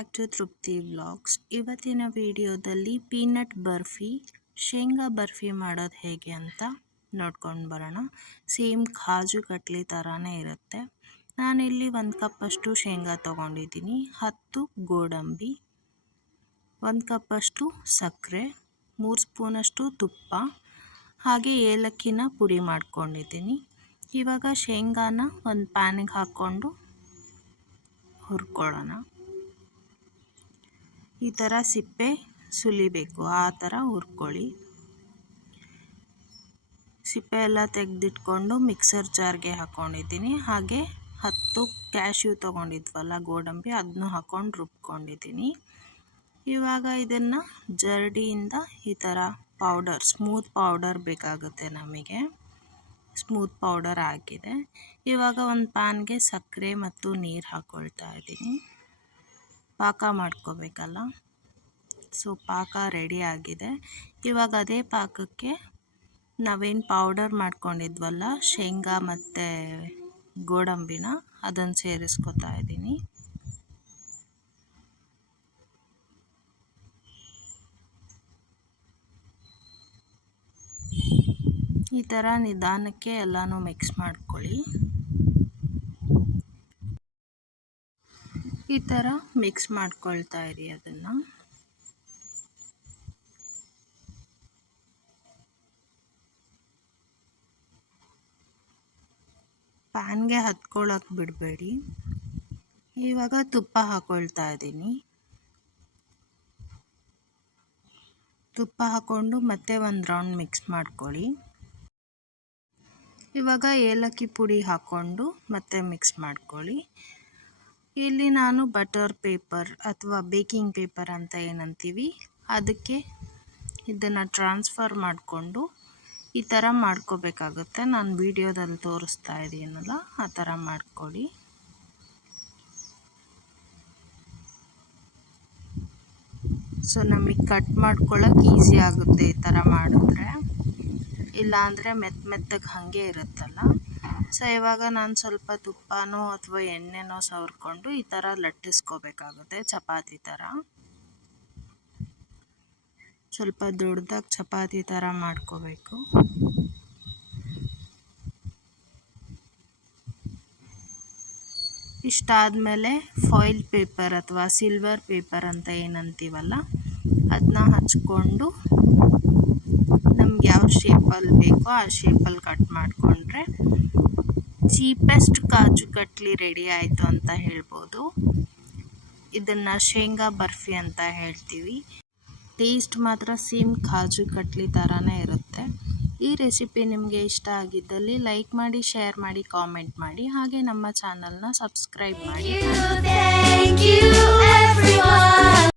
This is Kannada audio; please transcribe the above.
ಬ್ಯಾಕ್ ಟು ತೃಪ್ತಿ ವ್ಲಾಗ್ಸ್. ಇವತ್ತಿನ ವಿಡಿಯೋದಲ್ಲಿ ಪೀನಟ್ ಬರ್ಫಿ, ಶೇಂಗಾ ಬರ್ಫಿ ಮಾಡೋದು ಹೇಗೆ ಅಂತ ನೋಡ್ಕೊಂಡು ಬರೋಣ. ಸೇಮ್ ಕಾಜು ಕಟ್ಲಿ ಥರನೇ ಇರುತ್ತೆ. ನಾನಿಲ್ಲಿ 1 ಕಪ್ಪಷ್ಟು ಶೇಂಗಾ ತೊಗೊಂಡಿದ್ದೀನಿ, 10 ಗೋಡಂಬಿ, 1 ಕಪ್ಪಷ್ಟು ಸಕ್ಕರೆ, 3 ಸ್ಪೂನಷ್ಟು ತುಪ್ಪ, ಹಾಗೆ ಏಲಕ್ಕಿನ ಪುಡಿ ಮಾಡ್ಕೊಂಡಿದ್ದೀನಿ. ಇವಾಗ ಶೇಂಗಾನ ಒಂದು ಪ್ಯಾನಿಗೆ ಹಾಕ್ಕೊಂಡು ಹುರ್ಕೊಳ್ಳೋಣ. ಈ ಥರ ಸಿಪ್ಪೆ ಸುಲಿಬೇಕು, ಆ ಥರ ಹುರ್ಕೊಳ್ಳಿ. ಸಿಪ್ಪೆ ಎಲ್ಲ ತೆಗೆದಿಟ್ಕೊಂಡು ಮಿಕ್ಸರ್ ಜಾರ್ಗೆ ಹಾಕ್ಕೊಂಡಿದ್ದೀನಿ. ಹಾಗೆ 10 ಕ್ಯಾಶ್ಯೂ ತೊಗೊಂಡಿದ್ವಲ್ಲ ಗೋಡಂಬಿ, ಅದನ್ನು ಹಾಕ್ಕೊಂಡು ರುಬ್ಕೊಂಡಿದ್ದೀನಿ. ಇವಾಗ ಇದನ್ನು ಜರಡಿಯಿಂದ ಈ ಥರ ಪೌಡರ್, ಸ್ಮೂತ್ ಪೌಡರ್ ಬೇಕಾಗುತ್ತೆ ನಮಗೆ. ಸ್ಮೂತ್ ಪೌಡರ್ ಆಗಿದೆ. ಇವಾಗ ಒಂದು ಪ್ಯಾನ್ಗೆ ಸಕ್ಕರೆ ಮತ್ತು ನೀರು ಹಾಕ್ಕೊಳ್ತಾ ಇದ್ದೀನಿ. ಪಾಕ ಮಾಡ್ಕೋಬೇಕಲ್ಲ, ಸೊ ಪಾಕ ರೆಡಿ ಆಗಿದೆ. ಇವಾಗ ಅದೇ ಪಾಕಕ್ಕೆ ನಾವೇನು ಪೌಡರ್ ಮಾಡ್ಕೊಂಡಿದ್ವಲ್ಲ ಶೇಂಗಾ ಮತ್ತು ಗೋಡಂಬಿನ, ಅದನ್ನು ಸೇರಿಸ್ಕೊತಾ ಇದ್ದೀನಿ. ಈ ಥರ ನಿಧಾನಕ್ಕೆ ಎಲ್ಲನೂ ಮಿಕ್ಸ್ ಮಾಡ್ಕೊಳ್ಳಿ. ಈ ಥರ ಮಿಕ್ಸ್ ಮಾಡ್ಕೊಳ್ತಾ ಇರಿ ಅದನ್ನು. ಪ್ಯಾನ್ಗೆ ಹತ್ಕೊಳ್ಳೋಕೆ ಬಿಡಬೇಡಿ. ಇವಾಗ ತುಪ್ಪ ಹಾಕ್ಕೊಳ್ತಾ ಇದ್ದೀನಿ. ತುಪ್ಪ ಹಾಕ್ಕೊಂಡು ಮತ್ತೆ ಒಂದು ರೌಂಡ್ ಮಿಕ್ಸ್ ಮಾಡ್ಕೊಳ್ಳಿ. ಇವಾಗ ಏಲಕ್ಕಿ ಪುಡಿ ಹಾಕ್ಕೊಂಡು ಮತ್ತೆ ಮಿಕ್ಸ್ ಮಾಡ್ಕೊಳ್ಳಿ. ಇಲ್ಲಿ ನಾನು ಬಟರ್ ಪೇಪರ್ ಅಥವಾ ಬೇಕಿಂಗ್ ಪೇಪರ್ ಅಂತ ಏನಂತೀವಿ, ಅದಕ್ಕೆ ಇದನ್ನು ಟ್ರಾನ್ಸ್ಫರ್ ಮಾಡಿಕೊಂಡು ಈ ಥರ ಮಾಡ್ಕೋಬೇಕಾಗುತ್ತೆ. ನಾನು ವಿಡಿಯೋದಲ್ಲಿ ತೋರಿಸ್ತಾ ಇದ್ದೀನಲ್ಲ, ಆ ಥರ ಮಾಡ್ಕೊಳ್ಳಿ. ಸೊ ನಮಗೆ ಕಟ್ ಮಾಡ್ಕೊಳ್ಳೋಕೆ ಈಸಿ ಆಗುತ್ತೆ ಈ ಥರ ಮಾಡಿದ್ರೆ, ಇಲ್ಲಾಂದರೆ ಮೆತ್ತಗೆ ಹಾಗೆ ಇರುತ್ತಲ್ಲ. ಸೊ ಇವಾಗ ನಾನು ಸ್ವಲ್ಪ ತುಪ್ಪನೋ ಅಥವಾ ಎಣ್ಣೆನೋ ಸವರ್ಕೊಂಡು ಈ ಥರ ಲಟ್ಟಿಸ್ಕೋಬೇಕಾಗುತ್ತೆ, ಚಪಾತಿ ಥರ. ಸ್ವಲ್ಪ ದೊಡ್ಡದಾಗಿ ಚಪಾತಿ ಥರ ಮಾಡ್ಕೋಬೇಕು. ಇಷ್ಟಾದಮೇಲೆ ಫಾಯಿಲ್ ಪೇಪರ್ ಅಥವಾ ಸಿಲ್ವರ್ ಪೇಪರ್ ಅಂತ ಏನಂತೀವಲ್ಲ, ಅದನ್ನ ಹಚ್ಕೊಂಡು ನಮ್ಗೆ ಯಾವ ಶೇಪಲ್ಲಿ ಬೇಕೋ ಆ ಶೇಪಲ್ಲಿ ಕಟ್ ಮಾಡಿಕೊಂಡ್ರೆ ಚೀಪೆಸ್ಟ್ ಕಾಜು ಕಟ್ಲಿ ರೆಡಿ ಆಯಿತು ಅಂತ ಹೇಳ್ಬೋದು. ಇದನ್ನು ಶೇಂಗಾ ಬರ್ಫಿ ಅಂತ ಹೇಳ್ತೀವಿ. ಟೇಸ್ಟ್ ಮಾತ್ರ ಸೇಮ್ ಕಾಜು ಕಟ್ಲಿ ಥರನೇ ಇರುತ್ತೆ. ಈ ರೆಸಿಪಿ ನಿಮಗೆ ಇಷ್ಟ ಆಗಿದ್ದಲ್ಲಿ ಲೈಕ್ ಮಾಡಿ, ಶೇರ್ ಮಾಡಿ, ಕಾಮೆಂಟ್ ಮಾಡಿ, ಹಾಗೆ ನಮ್ಮ ಚಾನಲ್ನ ಸಬ್ಸ್ಕ್ರೈಬ್ ಮಾಡಿ.